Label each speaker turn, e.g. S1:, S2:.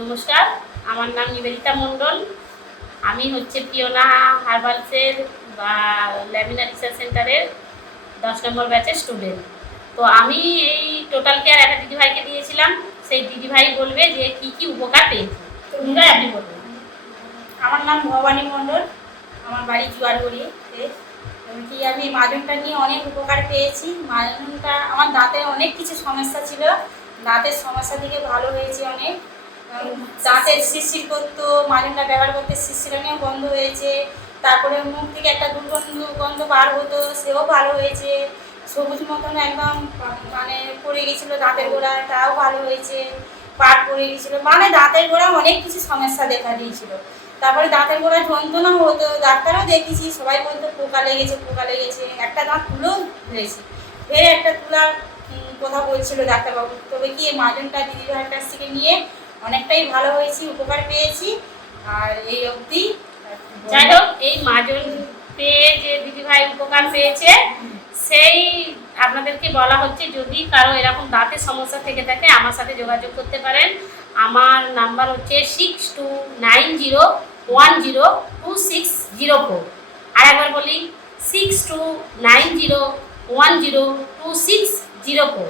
S1: নমস্কার, আমার নাম নিবেদিতা মণ্ডল। আমি হচ্ছে পিওনা হার্বালসের বা ল্যামিনা রিসার্চ সেন্টারের দশ নম্বর ব্যাচের স্টুডেন্ট। তো আমি এই টোটাল কেয়ার একটা দিদিভাইকে দিয়েছিলাম। সেই দিদিভাই বলবে যে কি কি উপকার পেয়েছি। তো আপনি বলবেন
S2: আমার নাম ভবানী মণ্ডল। আমার বাড়ি জুয়ারগড়ি কি আমি মাজনটা নিয়ে অনেক উপকার পেয়েছি। মাজনটা আমার দাঁতে অনেক কিছু সমস্যা ছিল। দাঁতের সমস্যা থেকে ভালো হয়েছে অনেক। দাঁতের শিরশির করতো মাজনটা ব্যবহার করতে শিরশির শিরশিরানিও বন্ধ হয়েছে। তারপরে মুখ থেকে একটা দুর্গন্ধ, গন্ধ বার হতো, সেও ভালো হয়েছে। সবুজ মতন একদম মানে পড়ে গেছিল দাঁতের গোড়া তাও ভালো হয়েছে। পাট পড়ে গেছিল। মানে দাঁতের গোড়া অনেক কিছু সমস্যা দেখা দিয়েছিল। তারপরে দাঁতের গোড়ায় যন্ত্রণা হতো। ডাক্তারও দেখেছি, সবাই বলতো, পোকা লেগেছে পোকা লেগেছে। একটা দাঁত তুলেও ফেলেছি ফের একটা তোলার কথা বলছিল ডাক্তারবাবু। তবে কি মাজনটা দিদিভাইয়ের কাছ থেকে নিয়ে অনেকটাই ভালো হয়েছি, উপকার পেয়েছি। আর এই অবধি
S1: যাই হোক, এই মাজন পেয়ে যে দিদিভাই উপকার পেয়েছে, সেই আপনাদেরকে বলা হচ্ছে যদি কারও এরকম দাঁতের সমস্যা থেকে থাকে, আমার সাথে যোগাযোগ করতে পারেন। আমার নাম্বার হচ্ছে six two nine zero one zero two six zero four আর একবার বলি six two nine zero one zero two six zero four